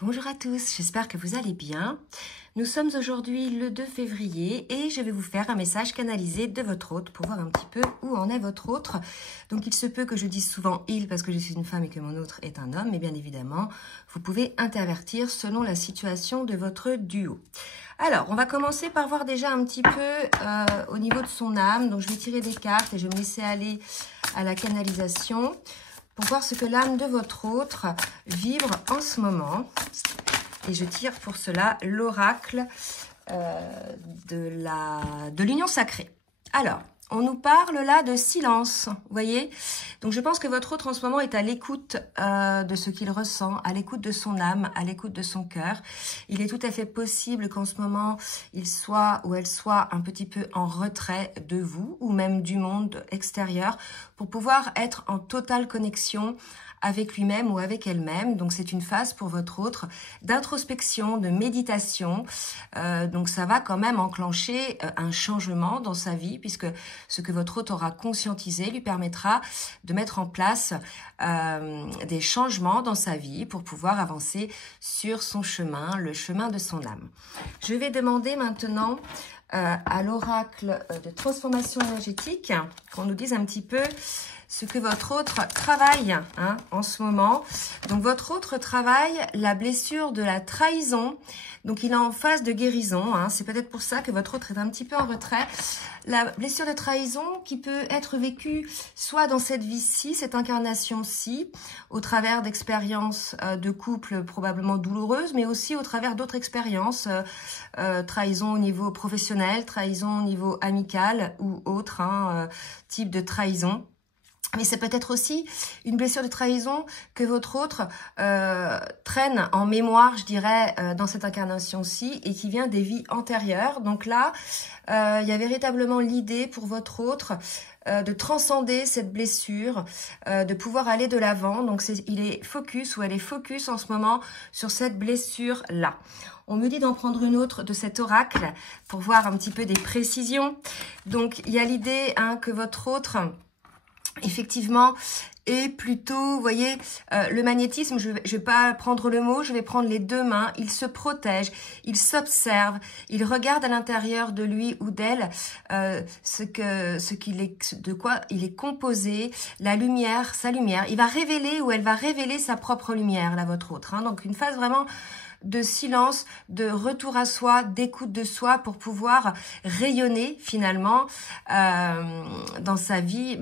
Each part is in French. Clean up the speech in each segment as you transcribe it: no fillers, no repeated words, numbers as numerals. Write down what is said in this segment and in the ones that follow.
Bonjour à tous, j'espère que vous allez bien. Nous sommes aujourd'hui le 2 février et je vais vous faire un message canalisé de votre hôte pour voir un petit peu où en est votre autre. Donc il se peut que je dise souvent « il » parce que je suis une femme et que mon autre est un homme, mais bien évidemment, vous pouvez intervertir selon la situation de votre duo. Alors, on va commencer par voir déjà un petit peu au niveau de son âme. Donc je vais tirer des cartes et je vais me laisser aller à la canalisation pour voir ce que l'âme de votre autre vibre en ce moment. Et je tire pour cela l'oracle de l'union sacrée. Alors, on nous parle là de silence, vous voyez? Donc je pense que votre autre en ce moment est à l'écoute de ce qu'il ressent, à l'écoute de son âme, à l'écoute de son cœur. Il est tout à fait possible qu'en ce moment, il soit ou elle soit un petit peu en retrait de vous ou même du monde extérieur pour pouvoir être en totale connexion avec lui-même ou avec elle-même. Donc c'est une phase pour votre autre d'introspection, de méditation. Donc ça va quand même enclencher un changement dans sa vie puisque ce que votre autre aura conscientisé lui permettra de mettre en place des changements dans sa vie pour pouvoir avancer sur son chemin, le chemin de son âme. Je vais demander maintenant à l'oracle de transformation énergétique qu'on nous dise un petit peu ce que votre autre travaille en ce moment. Donc votre autre travaille la blessure de la trahison. Donc il est en phase de guérison. C'est peut-être pour ça que votre autre est un petit peu en retrait. La blessure de trahison qui peut être vécue soit dans cette vie-ci, cette incarnation-ci, au travers d'expériences de couple probablement douloureuses, mais aussi au travers d'autres expériences, trahison au niveau professionnel, trahison au niveau amical ou autre type de trahison. Mais c'est peut-être aussi une blessure de trahison que votre autre traîne en mémoire, je dirais, dans cette incarnation-ci et qui vient des vies antérieures. Donc là, il y a véritablement l'idée pour votre autre de transcender cette blessure, de pouvoir aller de l'avant. Donc il est focus ou elle est focus en ce moment sur cette blessure-là. On me dit d'en prendre une autre de cet oracle pour voir un petit peu des précisions. Donc il y a l'idée que votre autre effectivement, et plutôt, vous voyez, le magnétisme, je vais pas prendre le mot, je vais prendre les deux mains. Il se protège, il s'observe, il regarde à l'intérieur de lui ou d'elle de quoi il est composé, la lumière, sa lumière. Il va révéler ou elle va révéler sa propre lumière, là, votre autre. Donc une phase vraiment de silence, de retour à soi, d'écoute de soi pour pouvoir rayonner finalement dans sa vie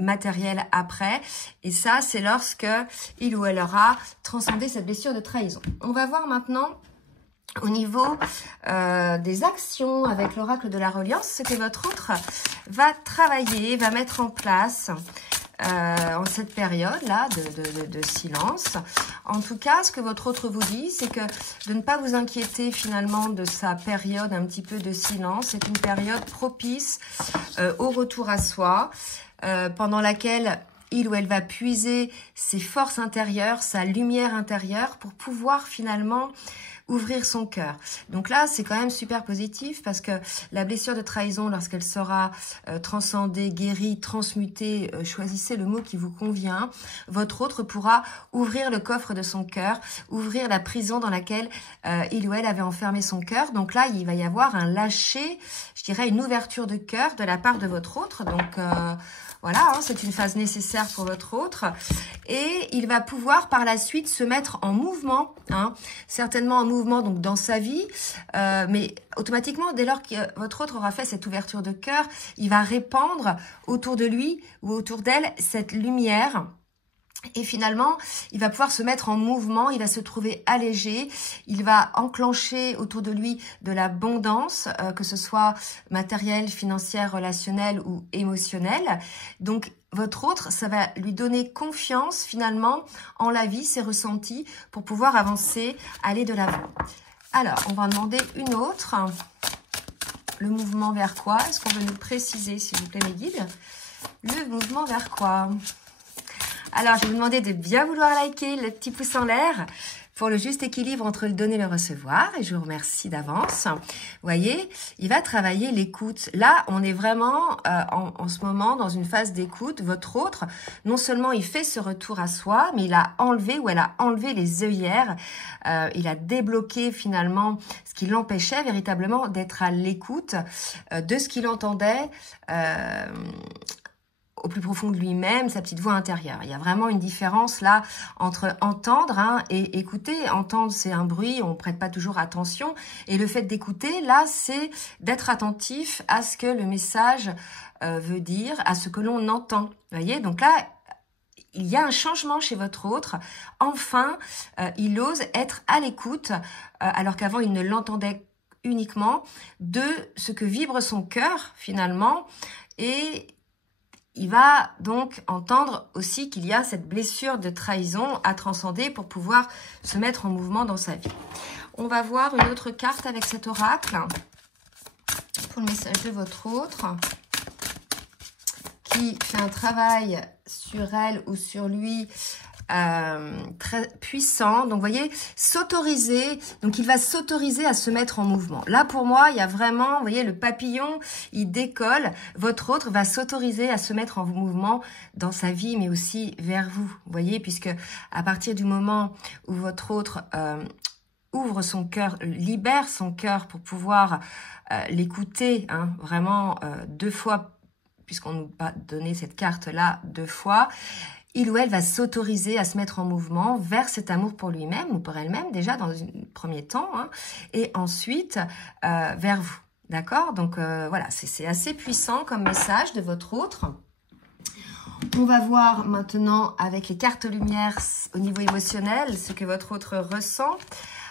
matériel après, et ça c'est lorsque il ou elle aura transcendé cette blessure de trahison. On va voir maintenant au niveau des actions avec l'oracle de la reliance, ce que votre autre va travailler, va mettre en place en cette période-là de silence. En tout cas, ce que votre autre vous dit, c'est que de ne pas vous inquiéter finalement de sa période un petit peu de silence. C'est une période propice au retour à soi, pendant laquelle il ou elle va puiser ses forces intérieures, sa lumière intérieure pour pouvoir finalement ouvrir son cœur. Donc là, c'est quand même super positif parce que la blessure de trahison, lorsqu'elle sera transcendée, guérie, transmutée, choisissez le mot qui vous convient, votre autre pourra ouvrir le coffre de son cœur, ouvrir la prison dans laquelle il ou elle avait enfermé son cœur. Donc là, il va y avoir un lâcher, je dirais une ouverture de cœur de la part de votre autre. Donc voilà, c'est une phase nécessaire pour votre autre. Et il va pouvoir par la suite se mettre en mouvement, certainement en mouvement donc dans sa vie, mais automatiquement, dès lors que votre autre aura fait cette ouverture de cœur, il va répandre autour de lui ou autour d'elle cette lumière. Et finalement, il va pouvoir se mettre en mouvement, il va se trouver allégé, il va enclencher autour de lui de l'abondance, que ce soit matérielle, financière, relationnelle ou émotionnelle. Donc, votre autre, ça va lui donner confiance finalement en la vie, ses ressentis, pour pouvoir avancer, aller de l'avant. Alors, on va en demander une autre. Le mouvement vers quoi? Est-ce qu'on veut nous préciser, s'il vous plaît, mes guides? Le mouvement vers quoi? Alors, je vais vous demander de bien vouloir liker le petit pouce en l'air pour le juste équilibre entre le donner et le recevoir. Et je vous remercie d'avance. Vous voyez, il va travailler l'écoute. Là, on est vraiment en ce moment dans une phase d'écoute. Votre autre, non seulement il fait ce retour à soi, mais il a enlevé ou elle a enlevé les œillères. Il a débloqué finalement ce qui l'empêchait véritablement d'être à l'écoute de ce qu'il entendait au plus profond de lui-même, sa petite voix intérieure. Il y a vraiment une différence là entre entendre et écouter. Entendre, c'est un bruit, on ne prête pas toujours attention. Et le fait d'écouter, là, c'est d'être attentif à ce que le message veut dire, à ce que l'on entend. Vous voyez, donc là, il y a un changement chez votre autre. Enfin, il ose être à l'écoute, alors qu'avant, il ne l'entendait uniquement de ce que vibre son cœur, finalement. Et il va donc entendre aussi qu'il y a cette blessure de trahison à transcender pour pouvoir se mettre en mouvement dans sa vie. On va voir une autre carte avec cet oracle pour le message de votre autre qui fait un travail sur elle ou sur lui très puissant. Donc, vous voyez, s'autoriser. Donc, il va s'autoriser à se mettre en mouvement. Là, pour moi, il y a vraiment, vous voyez, le papillon, il décolle. Votre autre va s'autoriser à se mettre en mouvement dans sa vie, mais aussi vers vous. Vous voyez, puisque à partir du moment où votre autre ouvre son cœur, libère son cœur pour pouvoir l'écouter, hein, vraiment 2 fois, puisqu'on nous a donné cette carte-là 2 fois, il ou elle va s'autoriser à se mettre en mouvement vers cet amour pour lui-même ou pour elle-même, déjà dans un premier temps, hein, et ensuite vers vous. D'accord? Donc voilà, c'est assez puissant comme message de votre autre. On va voir maintenant avec les cartes lumière au niveau émotionnel ce que votre autre ressent.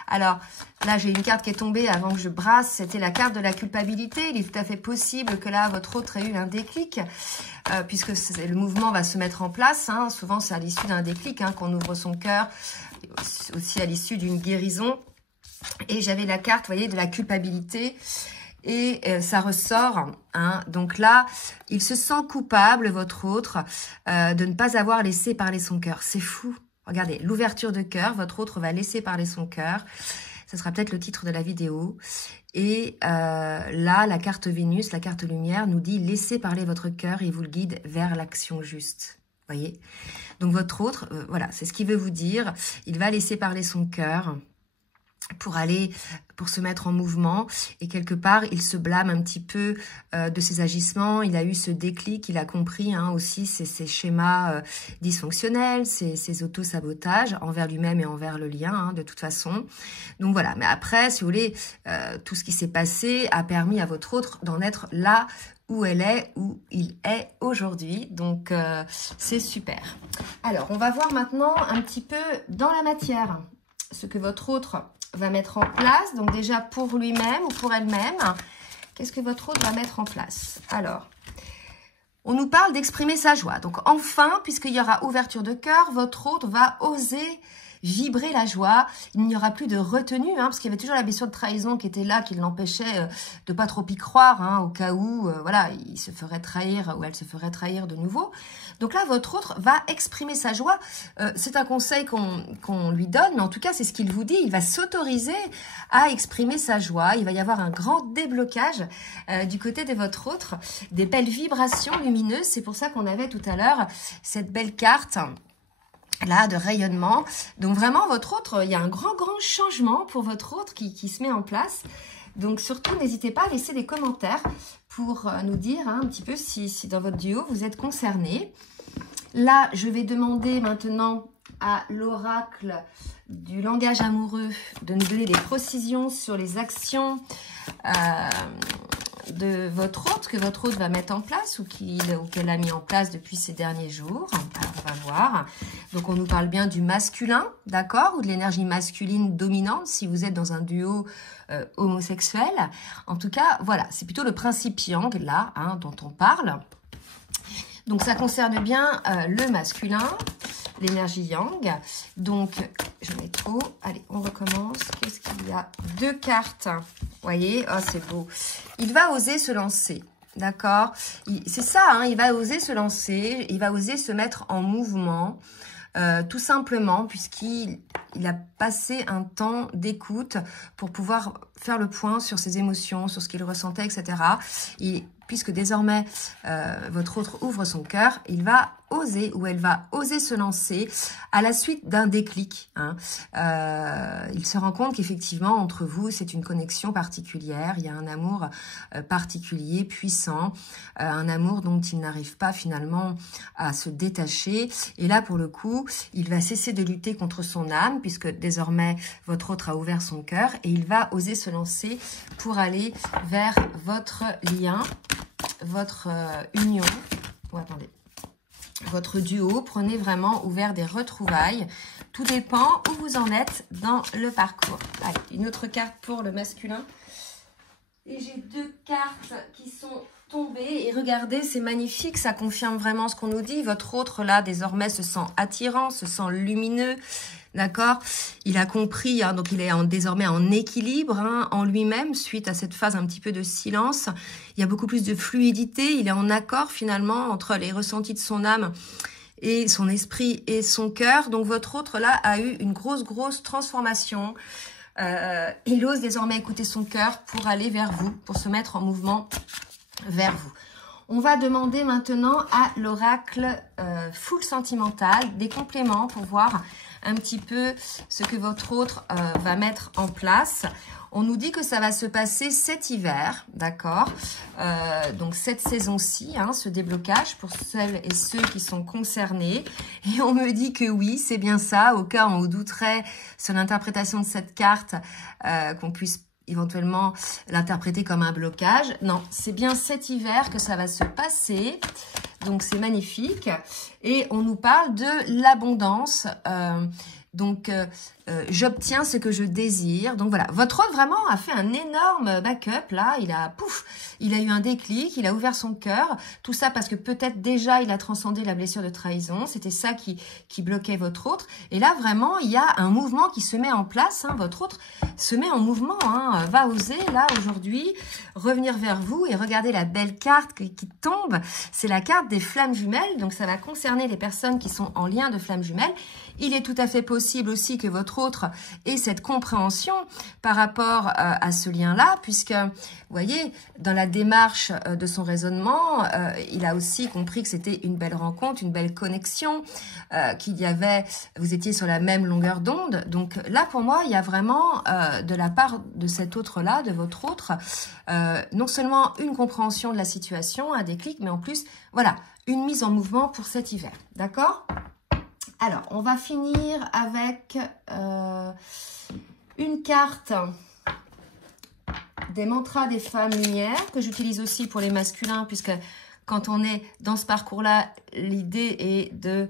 Alors là, j'ai une carte qui est tombée avant que je brasse, c'était la carte de la culpabilité. Il est tout à fait possible que là, votre autre ait eu un déclic, puisque le mouvement va se mettre en place. Hein. Souvent, c'est à l'issue d'un déclic hein, qu'on ouvre son cœur, aussi à l'issue d'une guérison. Et j'avais la carte, vous voyez, de la culpabilité. Et ça ressort. Hein. Donc là, il se sent coupable, votre autre, de ne pas avoir laissé parler son cœur. C'est fou. Regardez, l'ouverture de cœur, votre autre va laisser parler son cœur. Ce sera peut-être le titre de la vidéo. Et là, la carte Vénus, la carte lumière, nous dit « Laissez parler votre cœur et vous le guide vers l'action juste ». Voyez. Donc votre autre, voilà, c'est ce qu'il veut vous dire. Il va laisser parler son cœur pour se mettre en mouvement, et quelque part il se blâme un petit peu de ses agissements. Il a eu ce déclic, il a compris hein, aussi ces schémas dysfonctionnels, ces auto-sabotages envers lui-même et envers le lien hein, de toute façon. Donc voilà, mais après si vous voulez, tout ce qui s'est passé a permis à votre autre d'en être là où elle est, où il est aujourd'hui. Donc c'est super. Alors on va voir maintenant un petit peu dans la matière ce que votre autre va mettre en place. Donc déjà pour lui-même ou pour elle-même, qu'est-ce que votre autre va mettre en place? Alors, on nous parle d'exprimer sa joie. Donc enfin, puisqu'il y aura ouverture de cœur, votre autre va oser vibrer la joie. Il n'y aura plus de retenue, hein, parce qu'il y avait toujours la blessure de trahison qui était là, qui l'empêchait de pas trop y croire, hein, au cas où, voilà, il se ferait trahir ou elle se ferait trahir de nouveau. Donc là, votre autre va exprimer sa joie. C'est un conseil qu'on lui donne, mais en tout cas, c'est ce qu'il vous dit. Il va s'autoriser à exprimer sa joie. Il va y avoir un grand déblocage du côté de votre autre, des belles vibrations lumineuses. C'est pour ça qu'on avait tout à l'heure cette belle carte là de rayonnement. Donc vraiment votre autre, il y a un grand changement pour votre autre qui se met en place. Donc surtout n'hésitez pas à laisser des commentaires pour nous dire hein, un petit peu si dans votre duo vous êtes concernés. Là je vais demander maintenant à l'oracle du langage amoureux de nous donner des précisions sur les actions de votre autre, que votre autre va mettre en place ou qu'elle a mis en place depuis ces derniers jours. Alors, on va voir. Donc, on nous parle bien du masculin, d'accord, ou de l'énergie masculine dominante si vous êtes dans un duo homosexuel. En tout cas, voilà, c'est plutôt le principe yang, là, hein, dont on parle. Donc, ça concerne bien le masculin, l'énergie yang. Donc, j'en ai trop. Allez, on recommence. Qu'est-ce qu'il y a? 2 cartes. Vous voyez, oh, c'est beau. Il va oser se lancer. d'accord? C'est ça, hein, il va oser se lancer, il va oser se mettre en mouvement, tout simplement, puisqu'il a passé un temps d'écoute pour pouvoir faire le point sur ses émotions, sur ce qu'il ressentait, etc. Et puisque désormais, votre autre ouvre son cœur, il va oser, ou elle va oser se lancer à la suite d'un déclic. Hein. Il se rend compte qu'effectivement, entre vous, c'est une connexion particulière. Il y a un amour particulier, puissant, un amour dont il n'arrive pas finalement à se détacher. Et là, pour le coup, il va cesser de lutter contre son âme, puisque désormais, votre autre a ouvert son cœur, et il va oser se lancer pour aller vers votre lien, votre union. Oh, attendez. Votre duo, prenez vraiment ouvert des retrouvailles. Tout dépend où vous en êtes dans le parcours. Allez, une autre carte pour le masculin. Et j'ai 2 cartes qui sont tombées. Et regardez, c'est magnifique, ça confirme vraiment ce qu'on nous dit. Votre autre, là, désormais, se sent attirant, se sent lumineux. D'accord? Il a compris, hein, donc il est désormais en équilibre hein, en lui-même suite à cette phase un petit peu de silence. Il y a beaucoup plus de fluidité, il est en accord finalement entre les ressentis de son âme et son esprit et son cœur. Donc votre autre là a eu une grosse transformation. Il ose désormais écouter son cœur pour aller vers vous, pour se mettre en mouvement vers vous. On va demander maintenant à l'oracle full sentimental des compléments pour voir un petit peu ce que votre autre va mettre en place. On nous dit que ça va se passer cet hiver, d'accord? Donc cette saison-ci, hein, ce déblocage pour celles et ceux qui sont concernés. Et on me dit que oui, c'est bien ça. Au cas où on douterait sur l'interprétation de cette carte, qu'on puisse éventuellement l'interpréter comme un blocage. Non, c'est bien cet hiver que ça va se passer. Donc, c'est magnifique. Et on nous parle de l'abondance. J'obtiens ce que je désire. Donc, voilà. Votre autre, vraiment, a fait un énorme backup. Là, il a eu un déclic. Il a ouvert son cœur. Tout ça parce que peut-être déjà, il a transcendé la blessure de trahison. C'était ça qui bloquait votre autre. Et là, vraiment, il y a un mouvement qui se met en place. Hein. Votre autre se met en mouvement. Hein. Va oser, là, aujourd'hui, revenir vers vous. Et regardez la belle carte qui tombe. C'est la carte des flammes jumelles. Donc, ça va concerner les personnes qui sont en lien de flammes jumelles. Il est tout à fait possible aussi que votre autre ait cette compréhension par rapport à ce lien-là, puisque, vous voyez, dans la démarche de son raisonnement, il a aussi compris que c'était une belle rencontre, une belle connexion, vous étiez sur la même longueur d'onde. Donc là, pour moi, il y a vraiment, de la part de cet autre-là, de votre autre, non seulement une compréhension de la situation, un déclic, mais en plus, voilà, une mise en mouvement pour cet hiver. D'accord ? Alors, on va finir avec une carte des mantras des femmes lumière que j'utilise aussi pour les masculins, puisque quand on est dans ce parcours-là, l'idée est de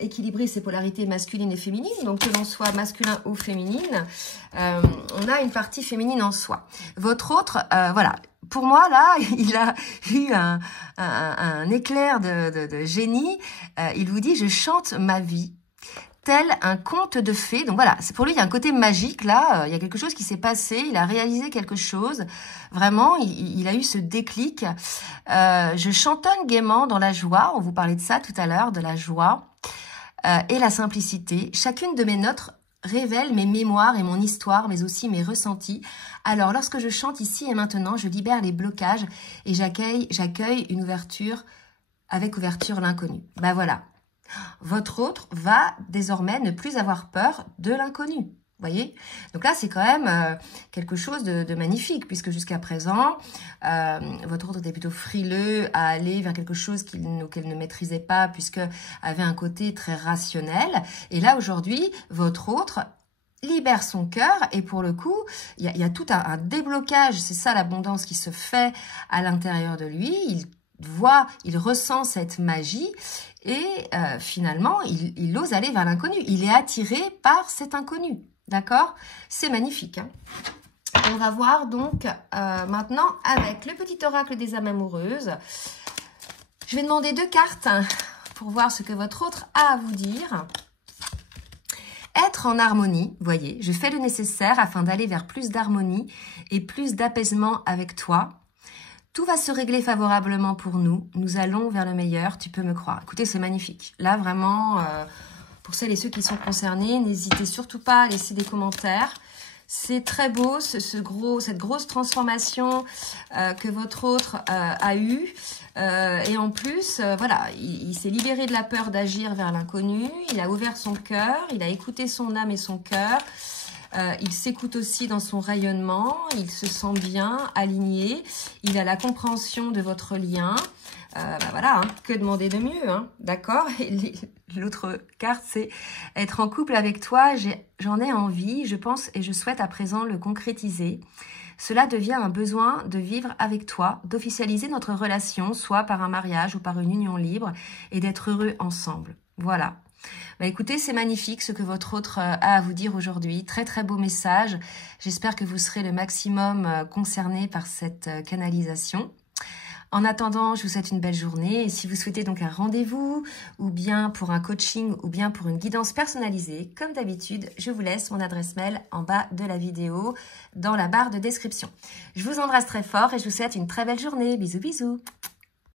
équilibrer ces polarités masculines et féminines. Donc, que l'on soit masculin ou féminine, on a une partie féminine en soi. Votre autre, voilà. Pour moi, là, il a eu un éclair de génie. Il vous dit, je chante ma vie tel un conte de fées. Donc voilà, pour lui, il y a un côté magique, là. Il y a quelque chose qui s'est passé. Il a réalisé quelque chose. Vraiment, il a eu ce déclic. Je chantonne gaiement dans la joie. On vous parlait de ça tout à l'heure, de la joie et la simplicité. Chacune de mes notes révèle mes mémoires et mon histoire, mais aussi mes ressentis. Alors, lorsque je chante ici et maintenant, je libère les blocages et j'accueille une ouverture, avec ouverture l'inconnu. Ben voilà. Votre autre va désormais ne plus avoir peur de l'inconnu. Vous voyez? Donc là, c'est quand même quelque chose de magnifique, puisque jusqu'à présent, votre autre était plutôt frileux à aller vers quelque chose qu'elle ne maîtrisait pas, puisque avait un côté très rationnel. Et là, aujourd'hui, votre autre libère son cœur, et pour le coup, il y a tout un déblocage. C'est ça l'abondance qui se fait à l'intérieur de lui. Il ressent cette magie, et finalement, il ose aller vers l'inconnu. Il est attiré par cet inconnu. D'accord? C'est magnifique. Hein. On va voir donc maintenant avec le petit oracle des âmes amoureuses. Je vais demander 2 cartes pour voir ce que votre autre a à vous dire. Être en harmonie, voyez, je fais le nécessaire afin d'aller vers plus d'harmonie et plus d'apaisement avec toi. Tout va se régler favorablement pour nous. Nous allons vers le meilleur, tu peux me croire. Écoutez, c'est magnifique. Là, vraiment, pour celles et ceux qui sont concernés, n'hésitez surtout pas à laisser des commentaires. C'est très beau, cette grosse transformation que votre autre a eue. Et en plus, voilà, il s'est libéré de la peur d'agir vers l'inconnu. Il a ouvert son cœur, il a écouté son âme et son cœur. Il s'écoute aussi dans son rayonnement. Il se sent bien, aligné. Il a la compréhension de votre lien. Voilà, hein, que demander de mieux, hein, d'accord? L'autre carte, c'est être en couple avec toi. J'en ai envie, je pense et je souhaite à présent le concrétiser. Cela devient un besoin de vivre avec toi, d'officialiser notre relation, soit par un mariage ou par une union libre, et d'être heureux ensemble. Voilà. Bah écoutez, c'est magnifique ce que votre autre a à vous dire aujourd'hui. Très très beau message. J'espère que vous serez le maximum concerné par cette canalisation. En attendant, je vous souhaite une belle journée. Et si vous souhaitez donc un rendez-vous, ou bien pour un coaching, ou bien pour une guidance personnalisée, comme d'habitude, je vous laisse mon adresse mail en bas de la vidéo, dans la barre de description. Je vous embrasse très fort et je vous souhaite une très belle journée. Bisous bisous.